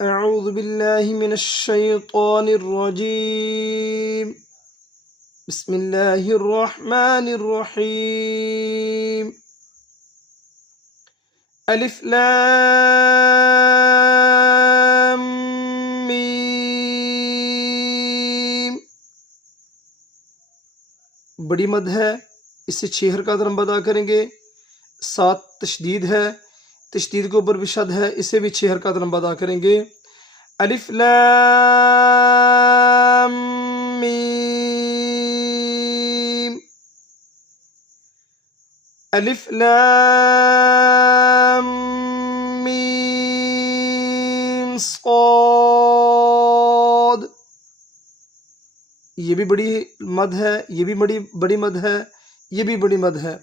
अऊज़ु बिल्लाहि मिनश शैतानिर रजीम। बिस्मिल्लाहिर रहमानिर रहीम। अलिफ लाम मीम। बड़ी मद है, इससे 6 हरकत हम अदा करेंगे। 7 तशदीद है, तशदीद के ऊपर भी शद है, इसे भी 6 हरकत हम अदा करेंगे। अलिफ लाम मीम। अलिफ लाम मीम सॉद। ये भी बड़ी मद है, ये भी बड़ी मद है, ये भी बड़ी मद है।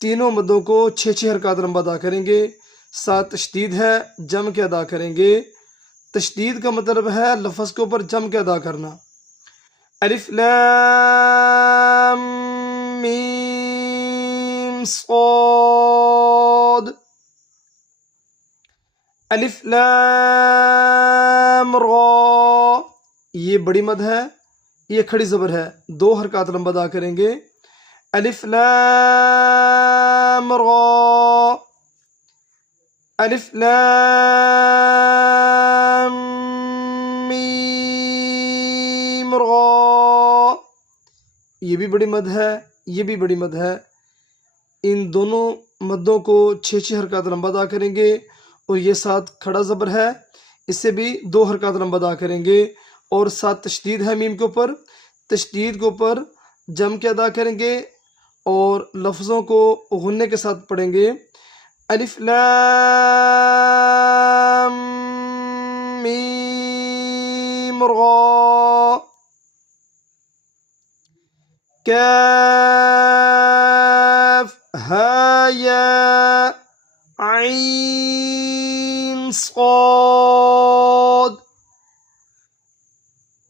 तीनों मदों को 6 हरकत हम अदा करेंगे। 7 तशदीद है, जम के अदा करेंगे। तशदीद का मतलब है लफ्ज़ के ऊपर जम के अदा करना। अलिफ लाम मीम सॉद। अलिफ लाम रा। ये बड़ी मद है, ये खड़ी ज़बर है, 2 हरकत हम अदा करेंगे। अलिफ लाम रा। अलिफ लाम मीम रा। ये भी बड़ी मद है, ये भी बड़ी मद है। इन दोनों मदों को 6 हरकत हम अदा करेंगे। और ये 7 खड़ा ज़बर है, इससे भी 2 हरकत हम अदा करेंगे। और 7 तशदीद है मीम के ऊपर, तशदीद के ऊपर जम के अदा करेंगे और लफ्ज़ों को गुन्ने के साथ पढ़ेंगे। अलिफ लाम मीम रा। काफ हा या आइन सॉद।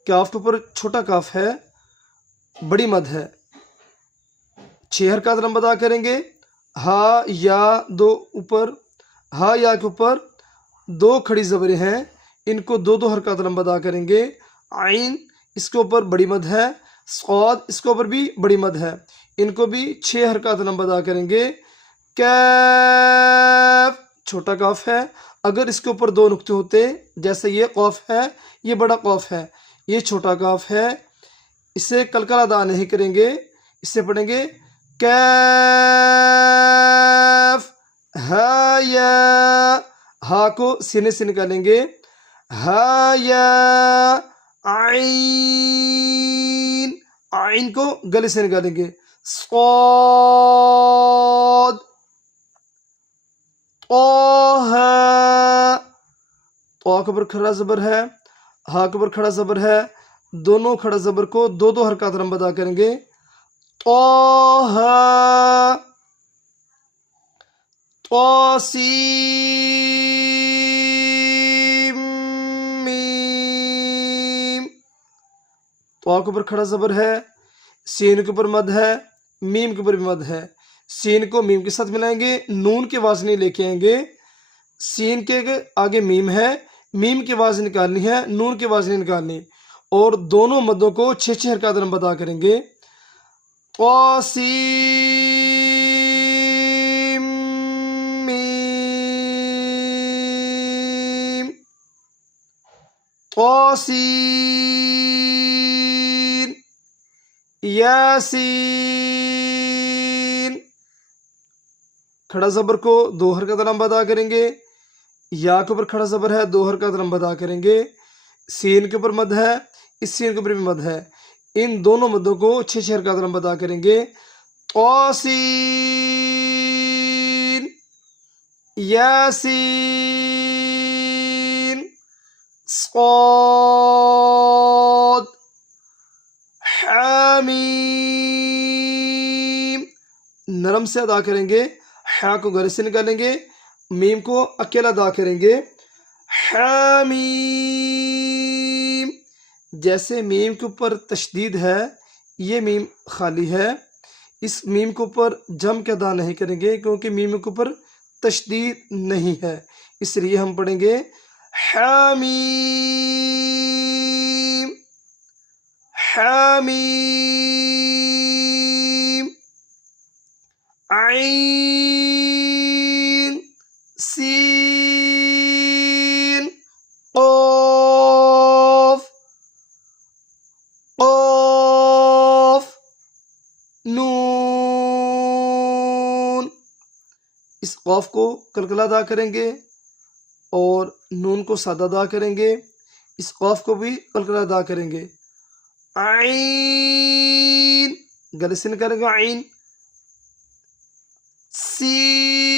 काफ के ऊपर छोटा काफ है, बड़ी मद है। 6 हरकत हम अदा करेंगे। हा या दो ऊपर, हा या के ऊपर 2 खड़ी ज़बरें हैं, इनको 2 हरकत हम अदा करेंगे। आइन इसके ऊपर बड़ी मद है, सौद इसके ऊपर भी बड़ी मद है, इनको भी 6 हरकत हम अदा करेंगे। कैफ छोटा काफ है, अगर इसके ऊपर 2 नुक्ते होते, जैसे ये कौफ है, ये बड़ा कौफ है, ये छोटा काफ है, इसे कलकल अदा नहीं करेंगे, इससे पढ़ेंगे कैफ हा या। हा को सीने से निकालेंगे, हा या आइन, आइन को गले से निकालेंगे। सौद तोहा। तो के ऊपर खड़ा ज़बर है, हा के ऊपर खड़ा ज़बर है, दोनों खड़ा ज़बर को 2 हरकत हम अदा करेंगे। तोहा तौसीम मीम। तो के ऊपर खड़ा ज़बर है, सीन के ऊपर मद है, मीम के ऊपर भी मद है। सीन को मीम के साथ मिलाएंगे, नून के आवाज़ नहीं लेके आएंगे। सीन के आगे मीम है, मीम की आवाज़ निकालनी है, नून की आवाज़ नहीं निकालनी। और दोनों मदों को 6 हरकत हम अदा करेंगे। तौसीम मीम तौसीन यासीन। खड़ा ज़बर को 2 हरकत हम अदा करेंगे। या के ऊपर खड़ा ज़बर है, 2 हरकत हम अदा करेंगे। सीन के ऊपर मद है, इस सीन के ऊपर भी मद है, इन दोनों मदों को 6 हरकत हम अदा करेंगे। तौसीन यासीन सौद हामीम। नरम से अदा करेंगे, हा को गले से निकालेंगे, मीम को अकेला अदा करेंगे। हामीम। जैसे मीम के ऊपर तशदीद है, ये मीम खाली है, इस मीम के ऊपर जम के अदा नहीं करेंगे क्योंकि मीम के ऊपर तशदीद नहीं है, इसलिए हम पढ़ेंगे हामीम हामीम आइन सीन क़ाफ क़ाफ नून। इस क़ाफ को कलकला अदा करेंगे और नून को सादा अदा करेंगे। इस क़ाफ को भी कलकला अदा करेंगे। आइन गले से निकालेंगे आइन। सीन